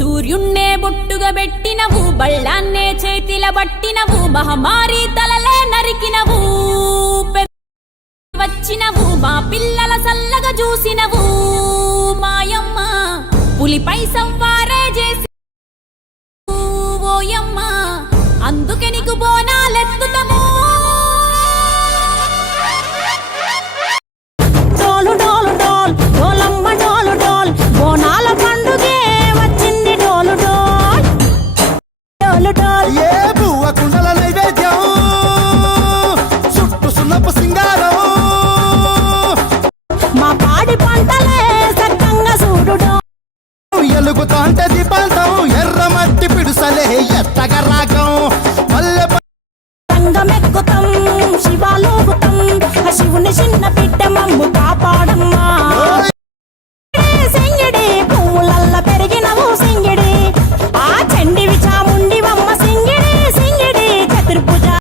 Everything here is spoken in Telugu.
సూర్యున్నే బొట్టుగా పెట్టినవు, బళ్ళాన్నే చేతిల పట్టినవు, మహమారి తలలే నరికినవు, వచ్చినవు మా పిల్లల సల్లగా చూసినవు మాయమ్మ, పులిపై సవ్వారే చేసి ఓయమ్మ, అందుకే నీకు బోనాలెత్తుతాము. డోలు డోలు డోల్ డోలమ్మ డోలు డోల్, బోనాల పండుగే వచ్చింది డోలు డోల్ డోలు డోల్. ఏ బువ్వ కుండల నైవేద్యం, చుట్టు సున్నపు సింగారం, మా పాడి పంటలే సక్కంగా చూడు ఎలుగుతాంటే దీపాంతం, ఎర్ర మట్టి పిడుసలే ఎత్తగ రాగం, పల్లె రంగమెక్కుతాం శివాలోగుతాం, శివుని చిన్న బిడ్డ మమ్ము కాపాడు.